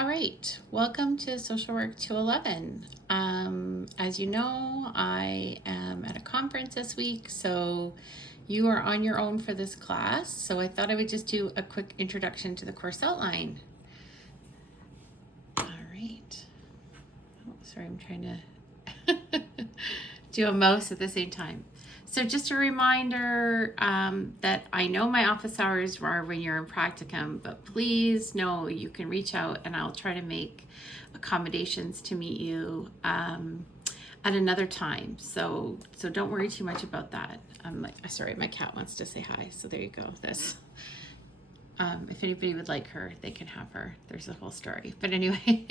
All right, welcome to Social Work 211. As you know, I am at a conference this week, so you are on your own for this class. So I thought I would just do a quick introduction to the course outline. All right. Oh, sorry, I'm trying to do a mouse at the same time. So just a reminder that I know my office hours are when you're in practicum, but please know you can reach out and I'll try to make accommodations to meet you at another time. So don't worry too much about that. Sorry, my cat wants to say hi. So there you go. If anybody would like her, they can have her. There's a whole story. But anyway,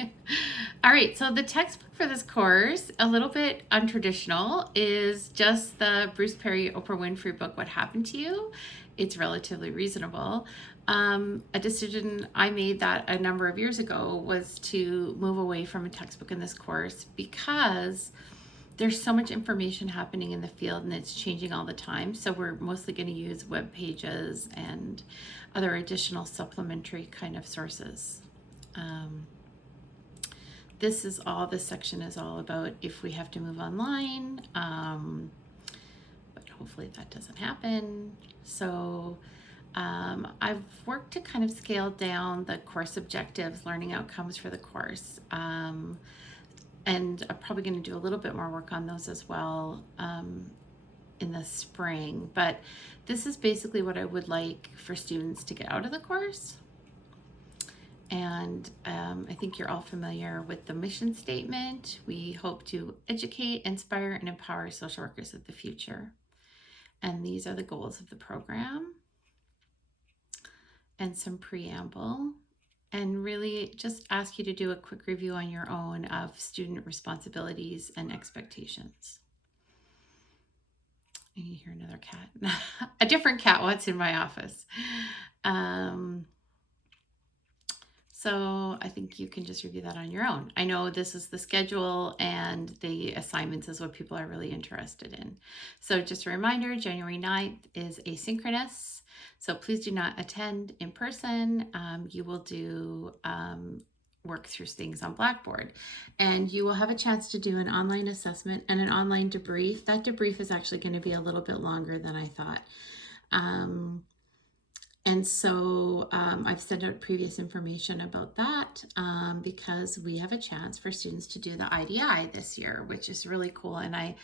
all right. So the textbook for this course, a little bit untraditional, is just the Bruce Perry, Oprah Winfrey book, What Happened to You? It's relatively reasonable. A decision I made that a number of years ago was to move away from a textbook in this course because there's so much information happening in the field and it's changing all the time. So we're mostly going to use web pages and other additional supplementary kind of sources. This section is all about if we have to move online, but hopefully that doesn't happen. So I've worked to kind of scale down the course objectives, learning outcomes for the course. And I'm probably going to do a little bit more work on those as well in the spring. But this is basically what I would like for students to get out of the course. And I think you're all familiar with the mission statement. We hope to educate, inspire, and empower social workers of the future. And these are the goals of the program. And some preamble. And really just ask you to do a quick review on your own of student responsibilities and expectations. And you hear another cat. A different cat what's in my office. So I think you can just review that on your own. I know this is the schedule and the assignments is what people are really interested in. So just a reminder, January 9th is asynchronous. So please do not attend in person. You will do work through things on Blackboard. And you will have a chance to do an online assessment and an online debrief. That debrief is actually going to be a little bit longer than I thought. And so I've sent out previous information about that because we have a chance for students to do the IDI this year, which is really cool. And I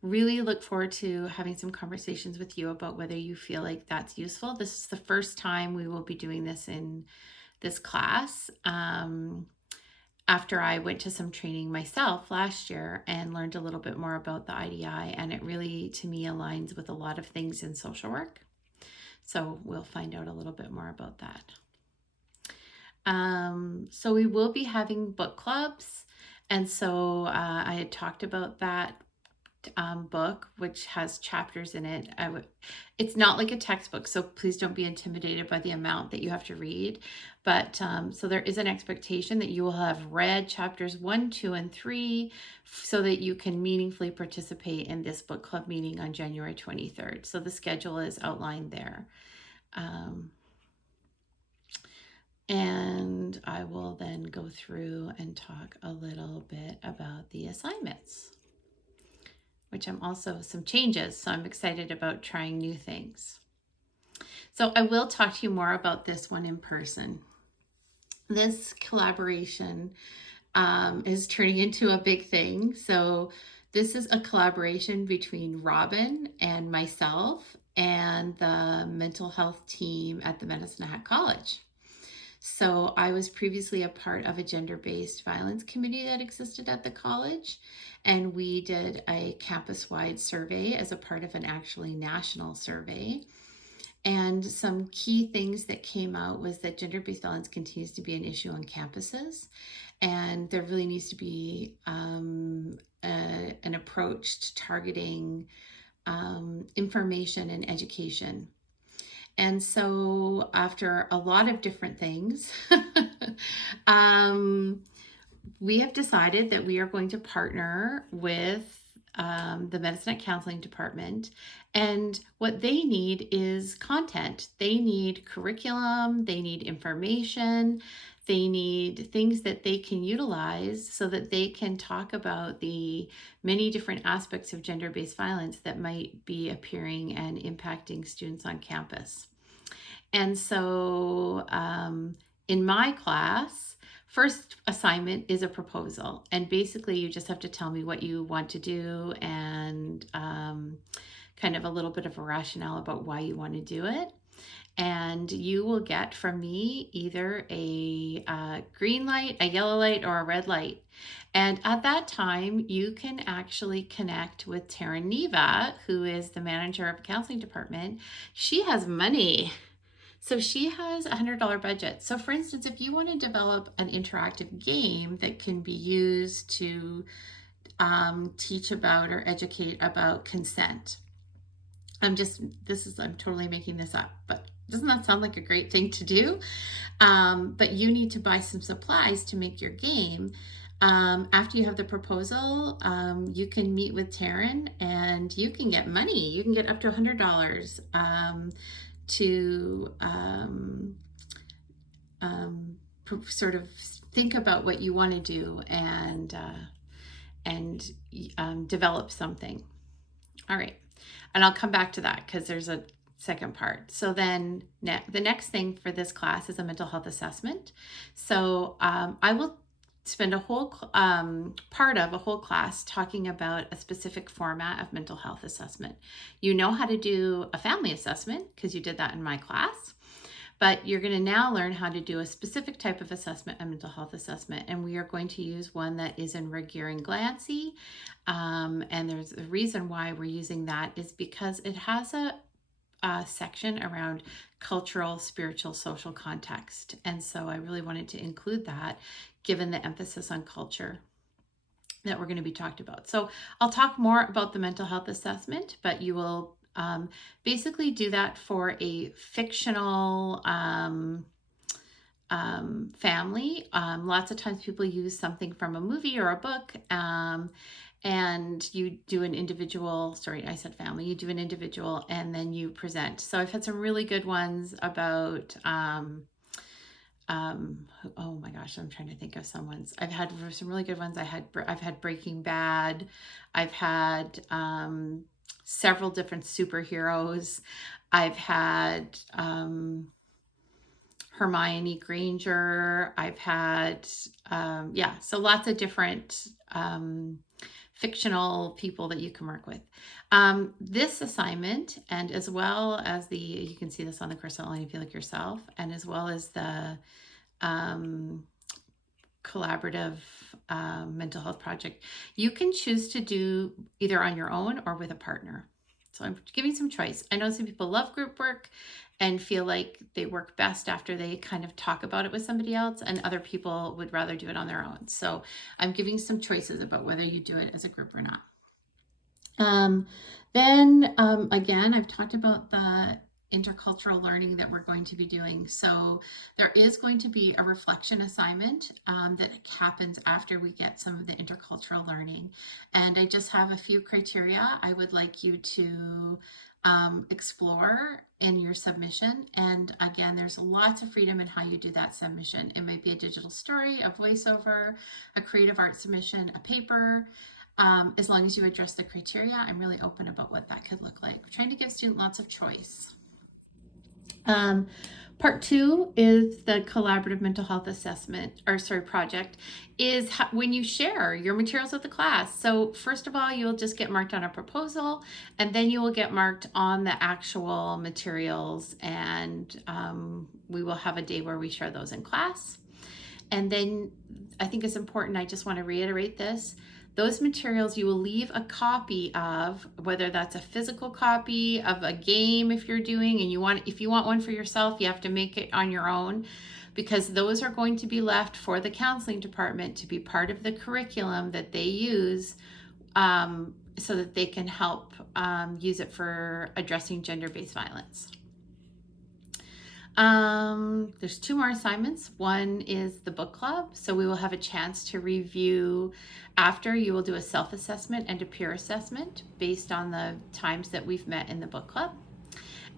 really look forward to having some conversations with you about whether you feel like that's useful. This is the first time we will be doing this in this class. After I went to some training myself last year and learned a little bit more about the IDI, and it really, to me, aligns with a lot of things in social work. So we'll find out a little bit more about that. So we will be having book clubs. And so I had talked about that book, which has chapters in it. It's not like a textbook, so please don't be intimidated by the amount that you have to read. But so there is an expectation that you will have read chapters 1, 2, and 3 so that you can meaningfully participate in this book club meeting on January 23rd. So the schedule is outlined there. And I will then go through and talk a little bit about the assignments, which I'm also some changes. So I'm excited about trying new things. So I will talk to you more about this one in person. This collaboration is turning into a big thing. So this is a collaboration between Robin and myself and the mental health team at the Medicine Hat College. So I was previously a part of a gender-based violence committee that existed at the college, and we did a campus-wide survey as a part of an actually national survey. And some key things that came out was that gender-based violence continues to be an issue on campuses, and there really needs to be an approach to targeting information and education. And so after a lot of different things, we have decided that we are going to partner with the Medicine at Counseling department, and what they need is content. They need curriculum, they need information, they need things that they can utilize so that they can talk about the many different aspects of gender-based violence that might be appearing and impacting students on campus. And so in my class, first assignment is a proposal. And basically, you just have to tell me what you want to do and kind of a little bit of a rationale about why you want to do it. And you will get from me either a green light, a yellow light, or a red light. And at that time, you can actually connect with Taryn Neva, who is the manager of the counseling department. She has money. So she has a $100 budget. So for instance, if you want to develop an interactive game that can be used to teach about or educate about consent. I'm totally making this up, but doesn't that sound like a great thing to do? But you need to buy some supplies to make your game. After you have the proposal, you can meet with Taryn and you can get money. You can get up to $100 to sort of think about what you want to do and develop something. All right. And I'll come back to that because there's a second part. So then the next thing for this class is a mental health assessment. So I will spend a whole part of a whole class talking about a specific format of mental health assessment. You know how to do a family assessment because you did that in my class, but you're going to now learn how to do a specific type of assessment, a mental health assessment, and we are going to use one that is in Regier-Glancy, and there's a reason why we're using that is because it has a section around cultural, spiritual, social context. And so I really wanted to include that given the emphasis on culture that we're going to be talked about. So I'll talk more about the mental health assessment, but you will basically do that for a fictional family. Lots of times people use something from a movie or a book, and you do an individual, sorry, I said family, you do an individual and then you present. So I've had some really good ones about, oh my gosh, I'm trying to think of someone's. I've had some really good ones. I've had Breaking Bad. I've had several different superheroes. I've had Hermione Granger. I've had, so lots of different fictional people that you can work with. This assignment, and as well as you can see this on the course outline if you look yourself, and as well as the collaborative mental health project, you can choose to do either on your own or with a partner. So I'm giving some choice. I know some people love group work and feel like they work best after they kind of talk about it with somebody else, and other people would rather do it on their own. So I'm giving some choices about whether you do it as a group or not. Again, I've talked about the intercultural learning that we're going to be doing. So there is going to be a reflection assignment that happens after we get some of the intercultural learning. And I just have a few criteria I would like you to explore in your submission. And again, there's lots of freedom in how you do that submission. It might be a digital story, a voiceover, a creative art submission, a paper. As long as you address the criteria, I'm really open about what that could look like. We're trying to give students lots of choice. Part 2 is the collaborative mental health project, is when you share your materials with the class. So first of all, you'll just get marked on a proposal, and then you will get marked on the actual materials, and we will have a day where we share those in class. And then I think it's important, I just want to reiterate this, those materials you will leave a copy of, whether that's a physical copy of a game if you're doing, and if you want one for yourself, you have to make it on your own, because those are going to be left for the counseling department to be part of the curriculum that they use, so that they can help use it for addressing gender-based violence. There's two more assignments. One is the book club. So we will have a chance to review after. You will do a self-assessment and a peer assessment based on the times that we've met in the book club.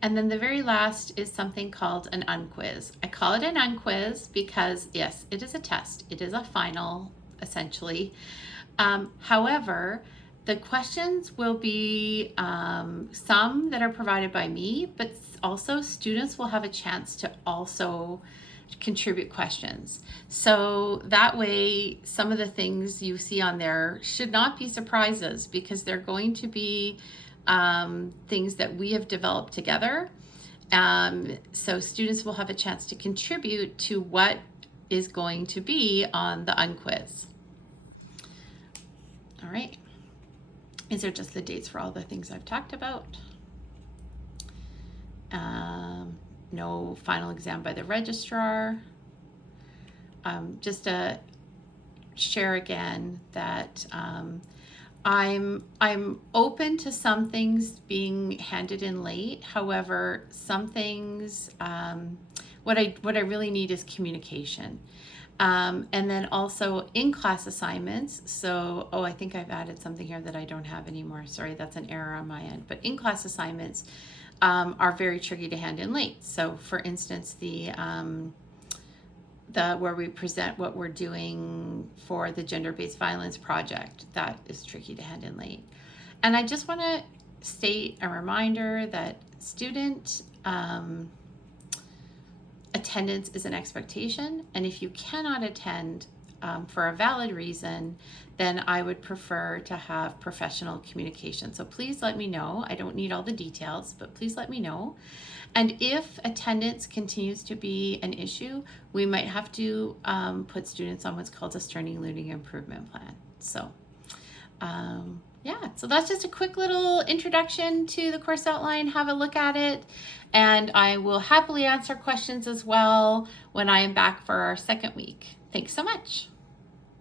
And then the very last is something called an unquiz. I call it an unquiz because, yes, it is a test. It is a final, essentially. However, the questions will be some that are provided by me, but also students will have a chance to also contribute questions. So that way, some of the things you see on there should not be surprises because they're going to be things that we have developed together. So students will have a chance to contribute to what is going to be on the unquiz. All right. These are just the dates for all the things I've talked about. No final exam by the registrar. Just to share again that I'm open to some things being handed in late. However, some things, what I really need is communication. And then also in-class assignments. So, I think I've added something here that I don't have anymore. Sorry, that's an error on my end. But in-class assignments are very tricky to hand in late. So, for instance, the where we present what we're doing for the gender-based violence project, that is tricky to hand in late. And I just want to state a reminder that student attendance is an expectation, and if you cannot attend for a valid reason, then I would prefer to have professional communication. So please let me know. I don't need all the details, but please let me know. And if attendance continues to be an issue, we might have to put students on what's called a Learning Learning Improvement Plan. So yeah, so that's just a quick little introduction to the course outline. Have a look at it, and I will happily answer questions as well when I am back for our second week. Thanks so much.